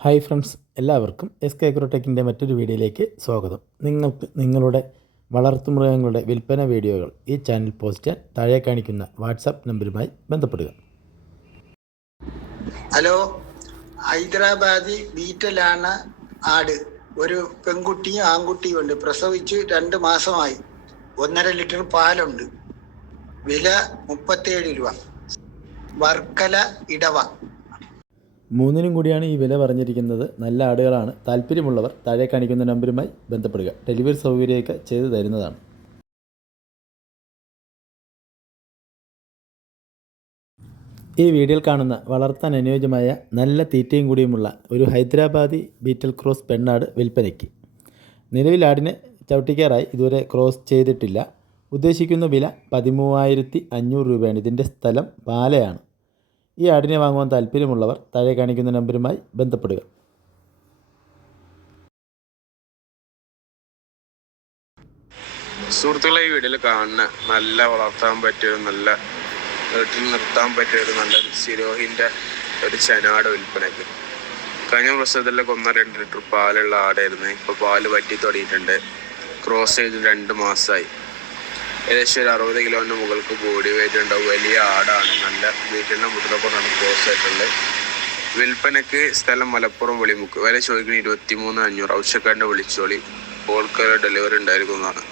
Hi friends എല്ലാവർക്കും S K അഗ്രോടെക്കിന്റെ മറ്റൊരു വീഡിയോയിലേക്ക് സ്വാഗതം. നിങ്ങൾക്ക് നിങ്ങളുടെ വളർത്തുമൃഗങ്ങളുടെ വിൽപ്പന വീഡിയോകൾ ഈ ചാനൽ പോസ്റ്റ് ചെയ്യാൻ താഴെ കാണിക്കുന്ന വാട്സാപ്പ് നമ്പറുമായി ബന്ധപ്പെടുക. ഹലോ ഹൈദരാബാദി ബീറ്റലാണ് ആട്. ഒരു പെൺകുട്ടിയും ആൺകുട്ടിയും ഉണ്ട്. പ്രസവിച്ച് രണ്ട് മാസമായി. ഒന്നര ലിറ്റർ പാലുണ്ട്. വില മുപ്പത്തേഴ് രൂപ. വർക്കല ഇടവ. മൂന്നിനും കൂടിയാണ് ഈ വില പറഞ്ഞിരിക്കുന്നത്. നല്ല ആടുകളാണ്. താല്പര്യമുള്ളവർ താഴെ കാണിക്കുന്ന നമ്പരുമായി ബന്ധപ്പെടുക. ഡെലിവറി സൗകര്യമൊക്കെ ചെയ്തു തരുന്നതാണ്. ഈ വീഡിയോയിൽ കാണുന്ന വളർത്താൻ അനുയോജ്യമായ നല്ല തീറ്റയും കൂടിയുമുള്ള ഒരു ഹൈദരാബാദി ബീറ്റൽ ക്രോസ് പെണ്ണാട് വിൽപ്പനയ്ക്ക്. നിലവിൽ ആടിനെ ചവിട്ടിക്കാറായി ഇതുവരെ ക്രോസ് ചെയ്തിട്ടില്ല. ഉദ്ദേശിക്കുന്ന വില പതിമൂവായിരത്തി അഞ്ഞൂറ് രൂപയാണ്. ഇതിന്റെ സ്ഥലം പാലയാണ്. ഈ ആടിനെ വാങ്ങുവാൻ താല്പര്യമുള്ളവർ താഴെ കാണിക്കുന്ന നമ്പരുമായി ബന്ധപ്പെടുക. സുഹൃത്തുക്കളെ ഈ വീഡിയോയിൽ കാണുന്ന നല്ല വളർത്താൻ പറ്റിയ ഒരു നല്ല വീട്ടിൽ നിർത്താൻ പറ്റിയ ഒരു നല്ല സിരോഹിന്റെ ഒരു ചനാട് വിൽപ്പനയ്ക്ക്. കഴിഞ്ഞ പ്രസവത്തിലൊക്കെ ഒന്നര രണ്ട് ലിറ്റർ പാലുള്ള ആടായിരുന്നു. ഇപ്പോൾ പാൽ പറ്റി തുടങ്ങിയിട്ടുണ്ട്. ക്രോസ് ചെയ്ത് രണ്ട് മാസമായി. ഏകദേശം ഒരു അറുപത് കിലോന്റെ മുകൾക്ക് ബോഡി വെയിറ്റ് ഉണ്ടാവും. വലിയ ആടാണ്. നല്ല വീട്ടിന്റെ മുട്ടിനെ ക്ലോസ് ആയിട്ടുള്ളത്. വിൽപ്പനക്ക് സ്ഥലം മലപ്പുറം വെളിമുക്ക്. വില ചോദിക്കുന്നത് ഇരുപത്തി മൂന്ന് അഞ്ഞൂറ്. ആവശ്യക്കാരന്റെ വിളിച്ചോളി. ഓൾക്കാർ ഡെലിവറി ഉണ്ടായിരിക്കുന്നതാണ്